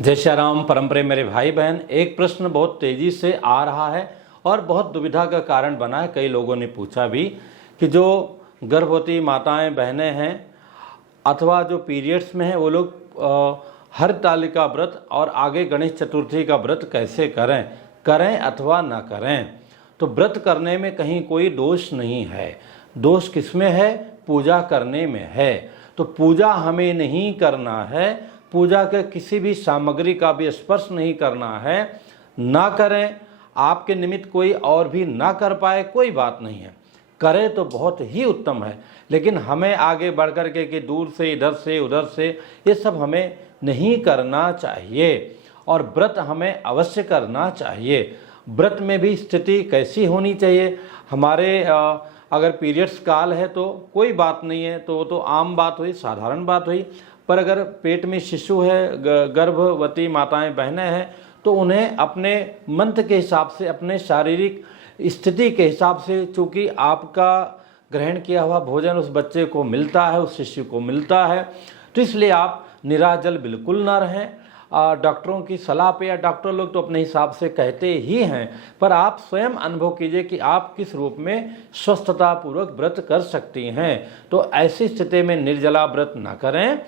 जय श्री राम। परम प्रिय मेरे भाई बहन, एक प्रश्न बहुत तेजी से आ रहा है और बहुत दुविधा का कारण बना है। कई लोगों ने पूछा भी कि जो गर्भवती माताएं बहनें हैं अथवा जो पीरियड्स में हैं वो लोग हरतालिका व्रत और आगे गणेश चतुर्थी का व्रत कैसे करें अथवा ना करें। तो व्रत करने में कहीं कोई दोष नहीं है। दोष किसमें है? पूजा करने में है। तो पूजा हमें नहीं करना है, पूजा के किसी भी सामग्री का भी स्पर्श नहीं करना है। ना करें, आपके निमित्त कोई और भी ना कर पाए कोई बात नहीं है, करे तो बहुत ही उत्तम है। लेकिन हमें आगे बढ़ कर के कि दूर से इधर से उधर से ये सब हमें नहीं करना चाहिए और व्रत हमें अवश्य करना चाहिए। व्रत में भी स्थिति कैसी होनी चाहिए? हमारे अगर पीरियड्स काल है तो कोई बात नहीं है, तो आम बात हुई, साधारण बात हुई। पर अगर पेट में शिशु है, गर्भवती माताएं बहनें हैं, तो उन्हें अपने मंत्र के हिसाब से, अपने शारीरिक स्थिति के हिसाब से, चूँकि आपका ग्रहण किया हुआ भोजन उस बच्चे को मिलता है, उस शिशु को मिलता है, तो इसलिए आप निराजल बिल्कुल ना रहें। डॉक्टरों की सलाह पे, या डॉक्टर लोग तो अपने हिसाब से कहते ही हैं, पर आप स्वयं अनुभव कीजिए कि आप किस रूप में स्वस्थतापूर्वक व्रत कर सकती हैं। तो ऐसी स्थिति में निर्जला व्रत ना करें।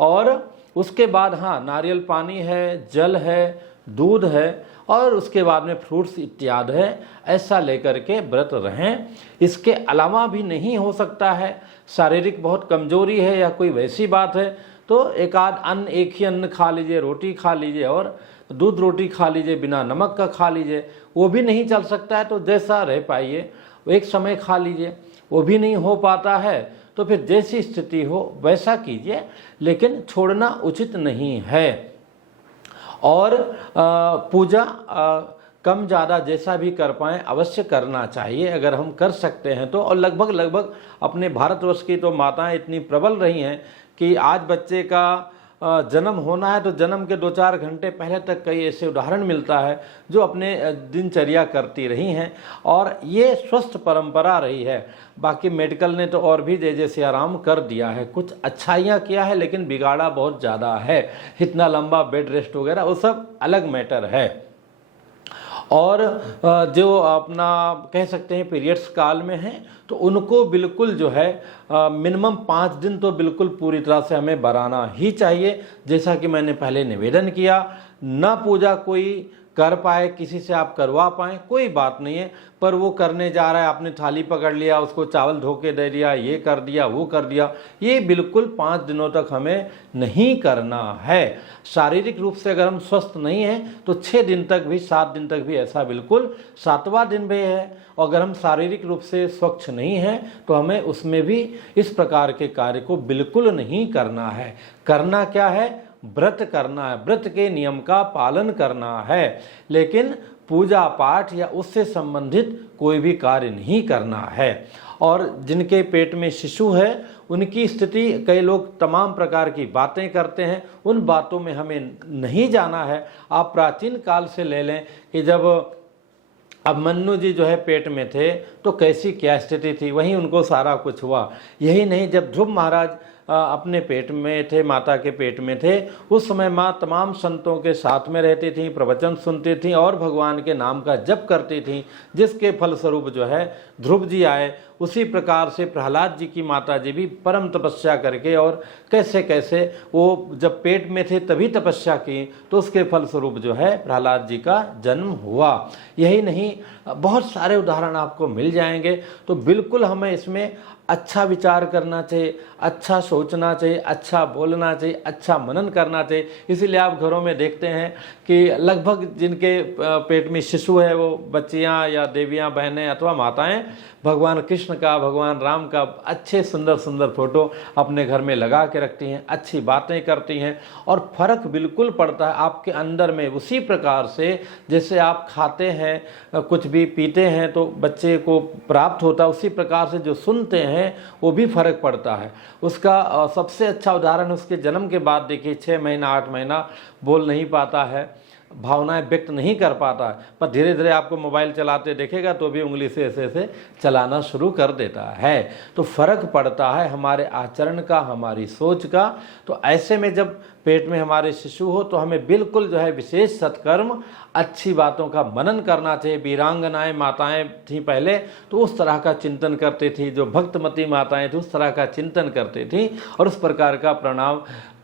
और उसके बाद हाँ, नारियल पानी है, जल है, दूध है और उसके बाद में फ्रूट्स इत्यादि है, ऐसा लेकर के व्रत रहें। इसके अलावा भी नहीं हो सकता है, शारीरिक बहुत कमजोरी है या कोई वैसी बात है, तो एक आध अन्न, एक ही अन्न खा लीजिए, रोटी खा लीजिए और दूध रोटी खा लीजिए, बिना नमक का खा लीजिए, वो भी नहीं चल सकता है तो जैसा रह पाइए एक समय खा लीजिए। वो भी नहीं हो पाता है तो फिर जैसी स्थिति हो वैसा कीजिए, लेकिन छोड़ना उचित नहीं है। और पूजा कम ज़्यादा जैसा भी कर पाएँ अवश्य करना चाहिए, अगर हम कर सकते हैं तो। और लगभग अपने भारतवर्ष की तो माताएं इतनी प्रबल रही हैं कि आज बच्चे का जन्म होना है तो जन्म के 2-4 घंटे पहले तक कई ऐसे उदाहरण मिलता है जो अपने दिनचर्या करती रही हैं और ये स्वस्थ परंपरा रही है। बाकी मेडिकल ने तो और भी जैसे आराम कर दिया है, कुछ अच्छाइयाँ किया है लेकिन बिगाड़ा बहुत ज़्यादा है। इतना लंबा बेड रेस्ट वगैरह वो सब अलग मैटर है। और जो अपना कह सकते हैं पीरियड्स काल में हैं तो उनको बिल्कुल जो है मिनिमम 5 दिन तो बिल्कुल पूरी तरह से हमें बराना ही चाहिए। जैसा कि मैंने पहले निवेदन किया, ना पूजा कोई कर पाए, किसी से आप करवा पाएँ कोई बात नहीं है, पर वो करने जा रहा है, आपने थाली पकड़ लिया, उसको चावल धो के दे दिया, ये कर दिया वो कर दिया, ये बिल्कुल 5 दिनों तक हमें नहीं करना है। शारीरिक रूप से अगर हम स्वस्थ नहीं हैं तो 6 दिन तक भी, 7 दिन तक भी, ऐसा बिल्कुल 7वां दिन भी है। और अगर हम शारीरिक रूप से स्वच्छ नहीं हैं तो हमें उसमें भी इस प्रकार के कार्य को बिल्कुल नहीं करना है। करना क्या है? व्रत करना है, व्रत के नियम का पालन करना है, लेकिन पूजा पाठ या उससे संबंधित कोई भी कार्य नहीं करना है। और जिनके पेट में शिशु है उनकी स्थिति, कई लोग तमाम प्रकार की बातें करते हैं, उन बातों में हमें नहीं जाना है। आप प्राचीन काल से ले लें कि जब अभिमन्यु जी जो है पेट में थे तो कैसी क्या स्थिति थी, वहीं उनको सारा कुछ हुआ। यही नहीं, जब ध्रुव महाराज अपने पेट में थे, माता के पेट में थे, उस समय माँ तमाम संतों के साथ में रहती थी, प्रवचन सुनती थी और भगवान के नाम का जप करती थी, जिसके फलस्वरूप जो है ध्रुव जी आए। उसी प्रकार से प्रहलाद जी की माता जी भी परम तपस्या करके, और कैसे कैसे वो जब पेट में थे तभी तपस्या की, तो उसके फलस्वरूप जो है प्रहलाद जी का जन्म हुआ। यही नहीं, बहुत सारे उदाहरण आपको मिल जाएंगे। तो बिल्कुल हमें इसमें अच्छा विचार करना चाहिए, अच्छा सोचना चाहिए, अच्छा बोलना चाहिए, अच्छा मनन करना चाहिए। इसीलिए आप घरों में देखते हैं कि लगभग जिनके पेट में शिशु है वो बच्चियां या देवियां, बहनें अथवा माताएं भगवान कृष्ण का, भगवान राम का अच्छे सुंदर सुंदर फोटो अपने घर में लगा के रखती हैं, अच्छी बातें करती हैं और फर्क बिल्कुल पड़ता है आपके अंदर में। उसी प्रकार से जैसे आप खाते हैं, कुछ भी पीते हैं तो बच्चे को प्राप्त होता है, उसी प्रकार से जो सुनते हैं वो भी फर्क पड़ता है। उसका सबसे अच्छा उदाहरण उसके जन्म के बाद देखिए, 6 महीना 8 महीना बोल नहीं पाता है, भावनाएं व्यक्त नहीं कर पाता, पर धीरे धीरे आपको मोबाइल चलाते देखेगा तो भी उंगली से ऐसे ऐसे चलाना शुरू कर देता है। तो फर्क पड़ता है हमारे आचरण का, हमारी सोच का। तो ऐसे में जब पेट में हमारे शिशु हो तो हमें बिल्कुल जो है विशेष सत्कर्म, अच्छी बातों का मनन करना चाहिए। वीरांगनाएं माताएं थीं पहले तो उस तरह का चिंतन करती थी, जो भक्तमती माताएं थी उस तरह का चिंतन करती थी, और उस प्रकार का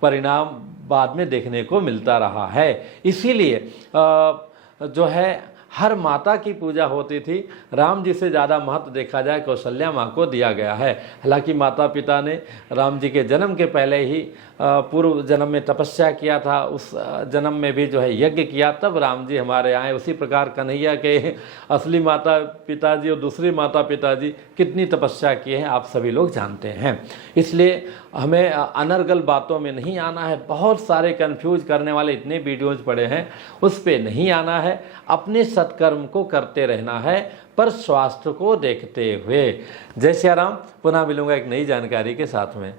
परिणाम बाद में देखने को मिलता रहा है। इसीलिए जो है हर माता की पूजा होती थी। राम जी से ज़्यादा महत्व देखा जाए कौशल्या माँ को दिया गया है। हालांकि माता पिता ने राम जी के जन्म के पहले ही पूर्व जन्म में तपस्या किया था, उस जन्म में भी जो है यज्ञ किया, तब राम जी हमारे आए। उसी प्रकार कन्हैया के असली माता पिताजी और दूसरी माता पिताजी कितनी तपस्या किए हैं आप सभी लोग जानते हैं। इसलिए हमें अनर्गल बातों में नहीं आना है। बहुत सारे कंफ्यूज करने वाले इतने वीडियोज पड़े हैं, उस पे नहीं आना है। अपने सत्कर्म को करते रहना है, पर स्वास्थ्य को देखते हुए। जय श्री राम। पुनः मिलूंगा एक नई जानकारी के साथ में।